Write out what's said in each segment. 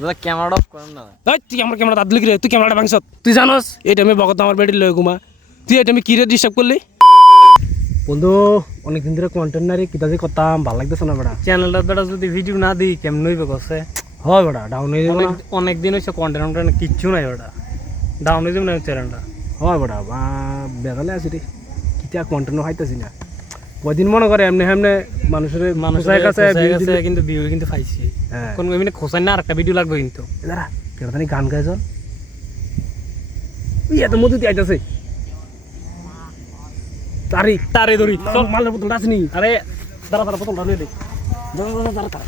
দাদা ক্যামেরাটা অফ করেন না। তুই আমার ক্যামেরা দাঁত লিখে তুই ক্যামেরাটা ভাঙছ তুই জানোস এটা আমি বকত আমার বেডির লয়ে ঘুমা তুই এটা আমি কি রে ডিস্টার্ব করলি বন্ধু অনেকদিন ধরে কন্টেন্ট না রে কিতা যে করতাম ভালো লাগতেছে না বেটা চ্যানেলটা বেটা যদি ভিডিও না দিই কেমন হইবে কসে হয় বেটা ডাউন হয়ে যাবে না অনেক দিন হইছে কন্টেন্ট কিচ্ছু নাই বেটা ডাউন হয়ে যাবে না চ্যানেলটা হয় বেটা বা বেগালে আছি রে কিতা কন্টেন্ট খাইতেছি না কদিন মনে করে এমনি এমনি মানুষের কাছে কিন্তু ভিউ কিন্তু পাইছি হ্যাঁ কোন এমনি খোঁচাই না আরেকটা ভিডিও লাগবে কিন্তু দাঁড়া কেন জানি গান গাইছ এত মধু দিয়ে আইতাছে তারি তারে ধরি চল মালের বোতলটা আসেনি আরে দাঁড়া বোতলটা নিয়ে দে দাঁড়া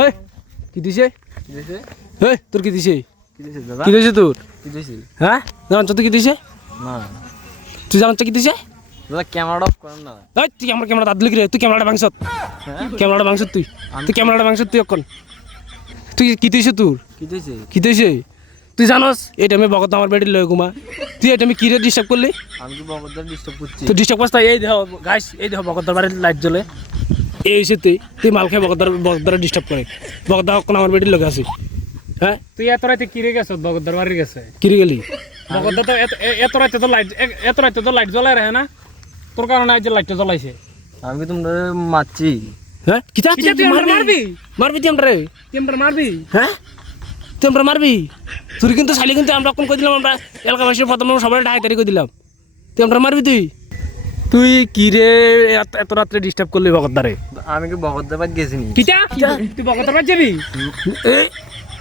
এই, কি দিছে এই তোর কি দিছে দাদা কি দিছে তোর কি দিছি? হ্যাঁ জানছ তো কি দিছে না তুই জানছ কি দিছে দাদা ক্যামেরাটা অফ করেন না। এই তুই আমার ক্যামেরা দাঁত লিখে তুই ক্যামেরাটা ভাঙছ ক্যামেরাটা ভাঙছ তুই ক্যামেরাটা ভাঙছ তুই এখন তুই কি দিছে তোর কি দিছি? কি দিছে তুই জানোস এটা আমি বকত আমার বেডির লয়ে ঘুমা তুই এটা আমি কি রে ডিস্টার্ব করলি আমি কি বকরদার ডিস্টার্ব করছি? তুই ডিস্টার্ব করছিস এই দেহ গাইস এই দেহ বকতদার বাড়ির লাইট জ্বলে এই হইছে তুই মাল খেয়ে বকতদার ডিস্টার্ব করে বকতদা কোন আমার বেডির লগে আছে হ্যাঁ তুই এত রাতে কিরে গেছ বগদার বাড়ি গেছে কিরে গেলি বগদা তো এত রাতে তো লাইট জ্বলাই রাখে না তোর কারণে আজ লাইটটা জ্বলাইছে আমি কি তোমরা মারছি? হ্যাঁ কিতা কিতা তুই আমরা মারবি মারবি তুই আমরা তুই আমরা মারবি হ্যাঁ তুই আমরা মারবি তুই কিন্তু শালি কিন্তু আমরা কোন কই দিলাম আমরা এলাকাবাসীর প্রথম সবাই ঢাই তারি কই দিলাম তুই আমরা মারবি তুই কি রে এত রাত্রে ডিস্টার্ব করলি বকতদারে আমি কি বকরদার বাড়ি গেছি নি? কিতা তুই বগদার বাড়ি যাবি এই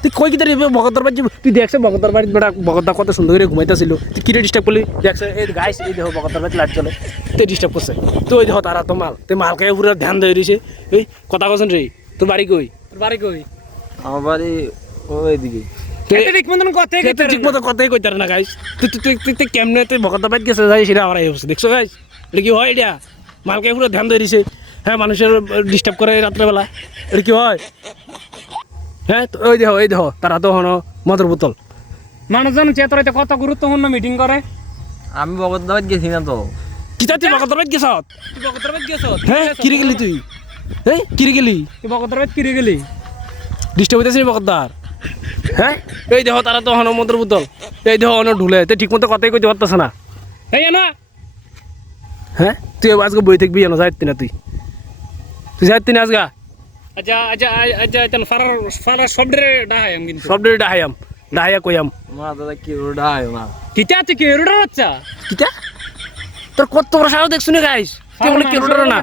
তুই কই কি বকতদার বাড়ি তুই দেখছ বকতদার বাড়ি বেটা বকতদা কত সুন্দর করে ঘুমাইতেছিল তুই কি রে ডিস্টার্ব করলি দেখছ এই গাইস এই দেখো বকতদার বাড়ি লাইট জ্বলে তুই ডিস্টার্ব করছে তুই দেখো তারা তো মাল তুই মালকে পুরো ধ্যান দিয়ে দিছে এই কথা কছেন রে তোর বাড়ি কই তোর বাড়ি কই আমার বাড়ি ওইদিকে। এটা ঠিক মতন কথা তুই ঠিক মতো কথাই কইতার না গাইস তুই কেমনে তুই বকতদার বাড়ি গেছে যাই সেটা আমার এই অবস্থা দেখছো গাইস এটা কি হয় এটা মালকে পুরো ধ্যান দিয়ে দিছে হ্যাঁ মানুষের ডিস্টার্ব করে রাত্রেবেলা এটা কি হয় হ্যাঁ ওই দেখো তারা তো হনো মদের বোতল মানুষজন এত রাতে কত গুরুত্বপূর্ণ মিটিং করে আমি বকরদার বাড়ি গেছি না তো। কিতা তুই বকতদার বাড়ি গেছ তুই বগদার বাড়ি গেছ হ্যাঁ কিরে গেলি তুই এই কিরে গেলি তুই বগদার বাড়ি কিরে গেলি ডিস্টার্ব হইতেছিস বকতদার হ্যাঁ এই দেখো তারা তো হনো মদের বোতল এই দেখো হনো ঢুলে তুই ঠিক মতো কথাই কইতে পারতেছ না এই না হ্যাঁ তুই আজকে বই থাকবি না যাইতি না তুই যাইতি না আজগা আচ্ছা ফারার শব্দরে ডাহাই আমি কিন্তু সব ডাহাইয়া কইয়াম মা দাদা কি রোডা হয় না? কিতা আছে কি এরুডার বাচ্চা কিতা তোর কত বড় সাহস দেখছ না গাইস তুই বলে কি রোডার না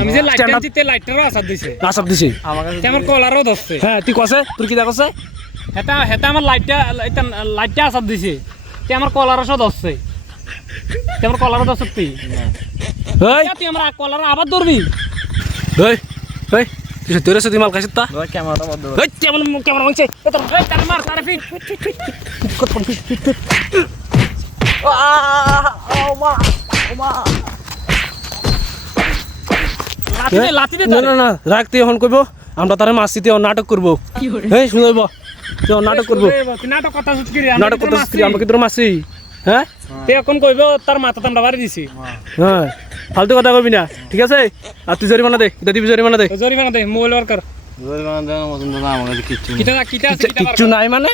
আমি যে লাইটটা দিতে লাইটটারও আসার দিছে আসাব দিছি আমার কাছে তে আমার কলারও ধরছে হ্যাঁ তুই কসে তোর কিতা কসে হেতা আমার লাইটটা আসার দিছে তে আমার কলারও সব ধরছে তে আমার কলারও ধরছে তুই এই তুই আমার কলার আবার ধরবি এই এই তুই তোর সাথে মাল খাইছিস তা দাদা ক্যামেরাটা বন্ধ এই কেমন কেমন মাংছে তারে মার তারে ফিট লাতি দে না না না রাখ তুই এখন কইব আমরা তারে মাসি তুই নাটক করব এই শুনইব তুই নাটক করব তুই নাটক কথা শুট করি নাটক করতে আমরা কি তোর মাসি হ্যাঁ তুই এখন কইব তার মাথা তামড়া বাড়ি দিছি হ্যাঁ ফালতু কথা কইবি না ঠিক আছে আর তুই জরিমানা দে এটা দিবি জরিমানা দে জরিমানা দে মোবাইল ওয়ার্কার জরিমানা দেওয়ার মতন দাদা আমার কাছে কিচ্ছু নেই। কিটা আছে কিচ্ছু নাই মানে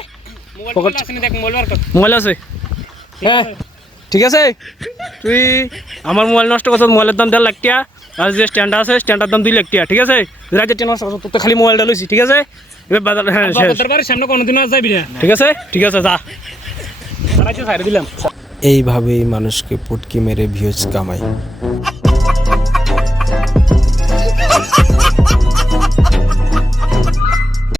মোবাইল আছে দেখ মোবাইল ওয়ার্কার মোবাইল আছে হ্যাঁ ঠিক আছে তুই আমার মোবাইল নষ্ট করছ মোবাইলের দাম 1.5 লাখ টাকা আর যে স্ট্যান্ড আছে স্ট্যান্ডার দাম 2 লাখ টাকা ঠিক আছে রাজ্যের টেন তোর তো খালি মোবাইলটা লইছি ঠিক আছে এবার বাজার হ্যাঁ দরবারের সামনে কোনোদিন আর যাবি না ঠিক আছে যা তারাই ছাড়ে দিলাম এইভাবেই মানুষকে পুটকি মেরে ভিউজ কামায়।